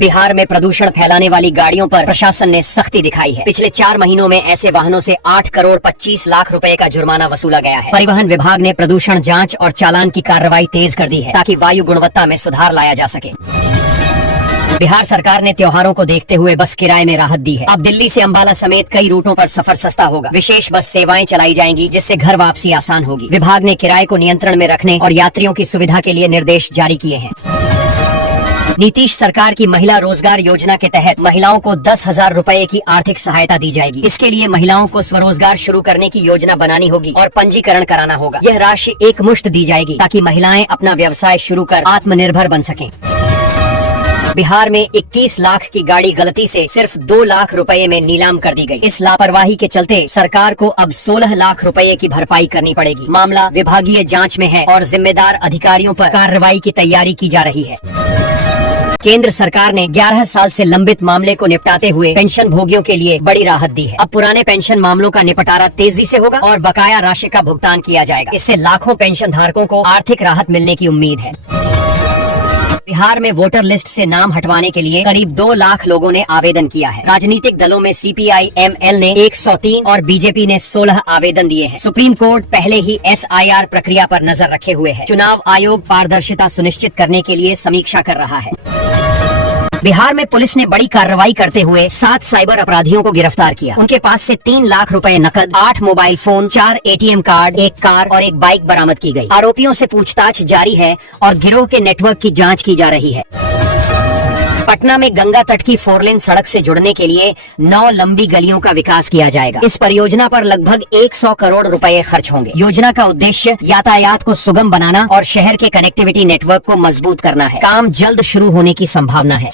बिहार में प्रदूषण फैलाने वाली गाड़ियों पर प्रशासन ने सख्ती दिखाई है। पिछले 4 महीनों में ऐसे वाहनों से 8 करोड़ 25 लाख रुपए का जुर्माना वसूला गया है। परिवहन विभाग ने प्रदूषण जांच और चालान की कार्रवाई तेज कर दी है ताकि वायु गुणवत्ता में सुधार लाया जा सके। बिहार सरकार ने त्योहारों को देखते हुए बस किराए में राहत दी है। अब दिल्ली से अंबाला समेत कई रूटों पर सफर सस्ता होगा। विशेष बस सेवाएं चलाई जाएंगी जिससे घर वापसी आसान होगी। विभाग ने किराए को नियंत्रण में रखने और यात्रियों की सुविधा के लिए निर्देश जारी किए हैं। नीतीश सरकार की महिला रोजगार योजना के तहत महिलाओं को 10,000 रुपए की आर्थिक सहायता दी जाएगी। इसके लिए महिलाओं को स्वरोजगार शुरू करने की योजना बनानी होगी और पंजीकरण कराना होगा। यह राशि एक मुश्त दी जाएगी ताकि महिलाएं अपना व्यवसाय शुरू कर आत्मनिर्भर बन सकें। बिहार में 21 लाख की गाड़ी गलती से सिर्फ 2 लाख रुपए में नीलाम कर दी गई। इस लापरवाही के चलते सरकार को अब 16 लाख रुपए की भरपाई करनी पड़ेगी। मामला विभागीय जांच में है और जिम्मेदार अधिकारियों पर कार्रवाई की तैयारी की जा रही है। केंद्र सरकार ने 11 साल से लंबित मामले को निपटाते हुए पेंशन भोगियों के लिए बड़ी राहत दी है। अब पुराने पेंशन मामलों का निपटारा तेजी से होगा और बकाया राशि का भुगतान किया जाएगा। इससे लाखों पेंशन धारकों को आर्थिक राहत मिलने की उम्मीद है। बिहार में वोटर लिस्ट से नाम हटवाने के लिए करीब 2 लाख लोगों ने आवेदन किया है। राजनीतिक दलों में सीपीआई एमएल ने 103 और बीजेपी ने 16 आवेदन दिए हैं। सुप्रीम कोर्ट पहले ही एसआईआर प्रक्रिया पर नजर रखे हुए है। चुनाव आयोग पारदर्शिता सुनिश्चित करने के लिए समीक्षा कर रहा है। बिहार में पुलिस ने बड़ी कार्रवाई करते हुए 7 साइबर अपराधियों को गिरफ्तार किया। उनके पास से 3 लाख रुपए नकद, 8 mobile phone, 4 ATM card, 1 car और 1 बाइक बरामद की गई। आरोपियों से पूछताछ जारी है और गिरोह के नेटवर्क की जांच की जा रही है। पटना में गंगा तट की 4 लेन सड़क से जुड़ने के लिए 9 लंबी गलियों का विकास किया जाएगा। इस परियोजना पर लगभग 100 करोड़ रुपए खर्च होंगे। योजना का उद्देश्य यातायात को सुगम बनाना और शहर के कनेक्टिविटी नेटवर्क को मजबूत करना है। काम जल्द शुरू होने की संभावना है।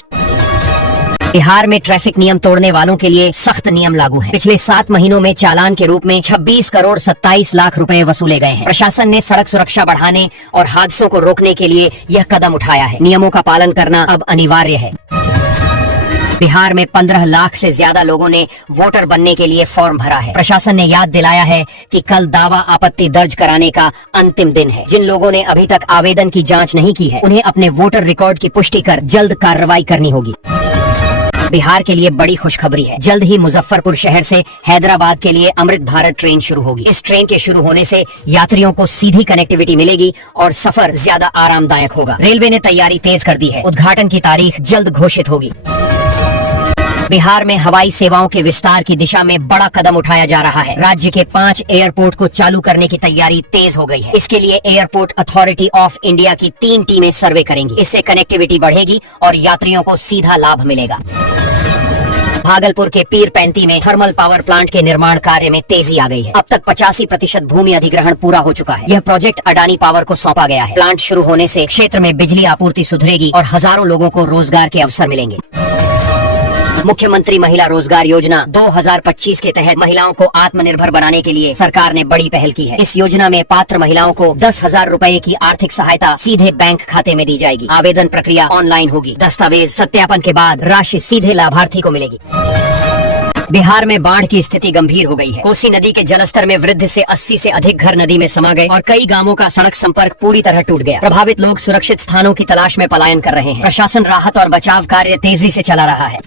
बिहार में ट्रैफिक नियम तोड़ने वालों के लिए सख्त नियम लागू हैं। पिछले 7 महीनों में चालान के रूप में 26 करोड़ 27 लाख रुपए वसूले गए हैं। प्रशासन ने सड़क सुरक्षा बढ़ाने और हादसों को रोकने के लिए यह कदम उठाया है। नियमों का पालन करना अब अनिवार्य है। बिहार में 15 लाख से ज्यादा लोगों ने वोटर बनने के लिए फॉर्म भरा है। प्रशासन ने याद दिलाया है कि कल दावा आपत्ति दर्ज कराने का अंतिम दिन है। जिन लोगों ने अभी तक आवेदन की जांच नहीं की है, उन्हें अपने वोटर रिकॉर्ड की पुष्टि कर जल्द कार्रवाई करनी होगी। बिहार के लिए बड़ी खुशखबरी है। जल्द ही मुजफ्फरपुर शहर से हैदराबाद के लिए अमृत भारत ट्रेन शुरू होगी। इस ट्रेन के शुरू होने से यात्रियों को सीधी कनेक्टिविटी मिलेगी और सफर ज्यादा आरामदायक होगा। रेलवे ने तैयारी तेज कर दी है। उद्घाटन की तारीख जल्द घोषित होगी। बिहार में हवाई सेवाओं के विस्तार की दिशा में बड़ा कदम उठाया जा रहा है। राज्य के 5 एयरपोर्ट को चालू करने की तैयारी तेज हो गई है। इसके लिए एयरपोर्ट अथॉरिटी ऑफ इंडिया की 3 टीमें सर्वे करेंगी। इससे कनेक्टिविटी बढ़ेगी और यात्रियों को सीधा लाभ मिलेगा। भागलपुर के पीर पैंती में थर्मल पावर प्लांट के निर्माण कार्य में तेजी आ गई है। अब तक 85% भूमि अधिग्रहण पूरा हो चुका है। यह प्रोजेक्ट अडानी पावर को सौंपा गया है। प्लांट शुरू होने से क्षेत्र में बिजली आपूर्ति सुधरेगी और हजारों लोगों को रोजगार के अवसर मिलेंगे। मुख्यमंत्री महिला रोजगार योजना 2025 के तहत महिलाओं को आत्मनिर्भर बनाने के लिए सरकार ने बड़ी पहल की है। इस योजना में पात्र महिलाओं को 10,000 रुपए की आर्थिक सहायता सीधे बैंक खाते में दी जाएगी। आवेदन प्रक्रिया ऑनलाइन होगी। दस्तावेज सत्यापन के बाद राशि सीधे लाभार्थी को मिलेगी। बिहार में बाढ़ की स्थिति गंभीर हो गई है। कोसी नदी के जलस्तर में वृद्धि से 80 से अधिक घर नदी में समा गए और कई गांवों का सड़क संपर्क पूरी तरह टूट गया। प्रभावित लोग सुरक्षित स्थानों की तलाश में पलायन कर रहे हैं। प्रशासन राहत और बचाव कार्य तेजी से चला रहा है।